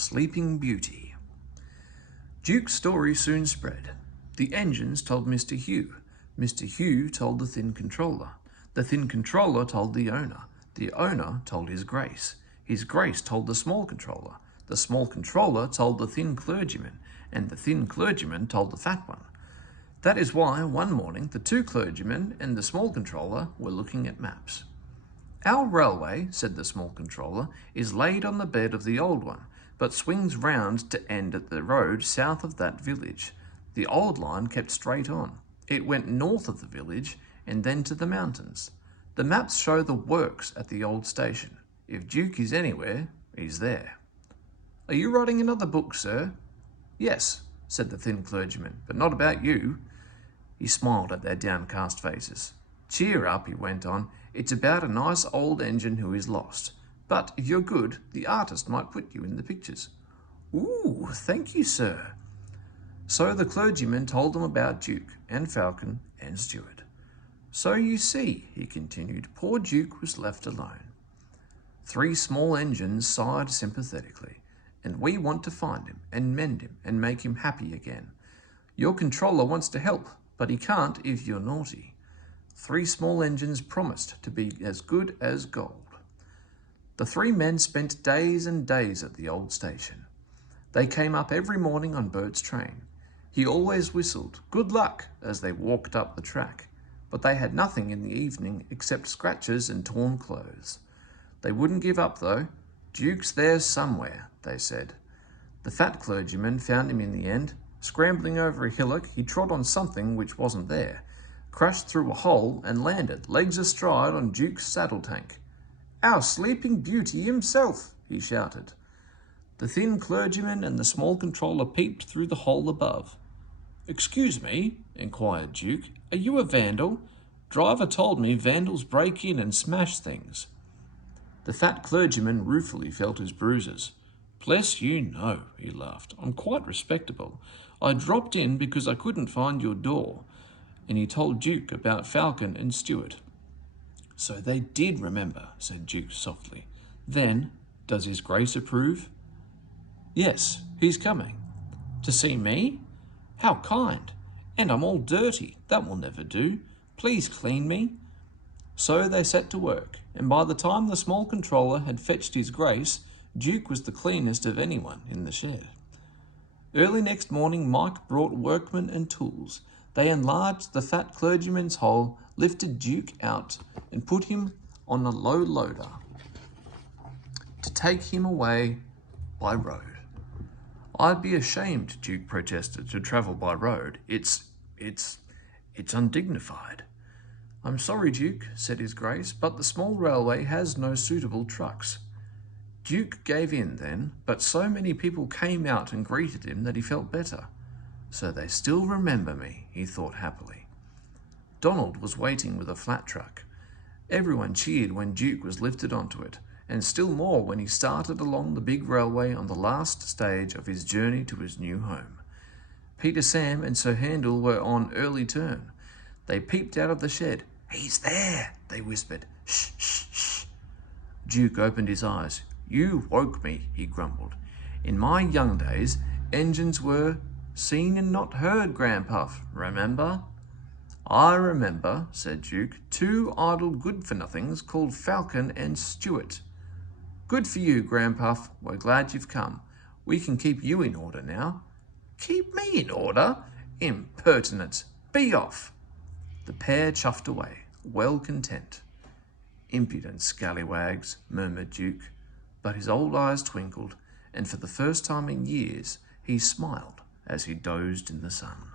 Sleeping Beauty. Duke's story soon spread. The engines told Mr. Hugh. Mr. Hugh told the thin controller. The thin controller told the owner. The owner told his Grace. His Grace told the small controller. The small controller told the thin clergyman, and the thin clergyman told the fat one. That is why one morning the two clergymen and the small controller were looking at maps. Our railway, said the small controller, is laid on the bed of the old one, but swings round to end at the road south of that village. The old line kept straight on. It went north of the village and then to the mountains. The maps show the works at the old station. If Duke is anywhere, he's there. Are you writing another book, sir? Yes, said the thin clergyman, but not about you. He smiled at their downcast faces. Cheer up, he went on. It's about a nice old engine who is lost. But if you're good, the artist might put you in the pictures. Ooh, thank you, sir. So the clergyman told them about Duke and Falcon and Stuart. So you see, he continued, poor Duke was left alone. 3 small engines sighed sympathetically, and we want to find him and mend him and make him happy again. Your controller wants to help, but he can't if you're naughty. 3 small engines promised to be as good as gold. The 3 men spent days and days at the old station. They came up every morning on Bert's train. He always whistled, "Good luck," as they walked up the track, but they had nothing in the evening except scratches and torn clothes. They wouldn't give up, though. Duke's there somewhere, they said. The fat clergyman found him in the end. Scrambling over a hillock, he trod on something which wasn't there, crashed through a hole and landed, legs astride, on Duke's saddle tank. "Our Sleeping Beauty himself," he shouted. The thin clergyman and the small controller peeped through the hole above. "Excuse me," inquired Duke, "are you a vandal? Driver told me vandals break in and smash things." The fat clergyman ruefully felt his bruises. "Bless you, no," he laughed. "I'm quite respectable. I dropped in because I couldn't find your door." And he told Duke about Falcon and Stuart. "So they did remember," said Duke softly. "Then, does His Grace approve?" "Yes, he's coming." "To see me? How kind! And I'm all dirty. That will never do. Please clean me." So they set to work, and by the time the small controller had fetched His Grace, Duke was the cleanest of anyone in the shed. Early next morning Mike brought workmen and tools. They enlarged the fat clergyman's hole, lifted Duke out, and put him on a low loader to take him away by road. "I'd be ashamed," Duke protested, "to travel by road. It's undignified." "I'm sorry, Duke," said His Grace, "but the small railway has no suitable trucks." Duke gave in then, but so many people came out and greeted him that he felt better. So they still remember me, he thought happily. Donald was waiting with a flat truck. Everyone cheered when Duke was lifted onto it, and still more when he started along the big railway on the last stage of his journey to his new home. Peter Sam and Sir Handel were on early turn. They peeped out of the shed. "He's there," they whispered. "Shh, shh, shh." Duke opened his eyes. "You woke me," he grumbled. "In my young days, engines were seen and not heard, Grandpuff, remember?" "I remember," said Duke, "2 idle good-for-nothings called Falcon and Stuart." "Good for you, Grandpuff. We're glad you've come. We can keep you in order now." "Keep me in order? Impertinent! Be off!" The pair chuffed away, well content. "Impudent scallywags," murmured Duke, but his old eyes twinkled, and for the first time in years he smiled as he dozed in the sun.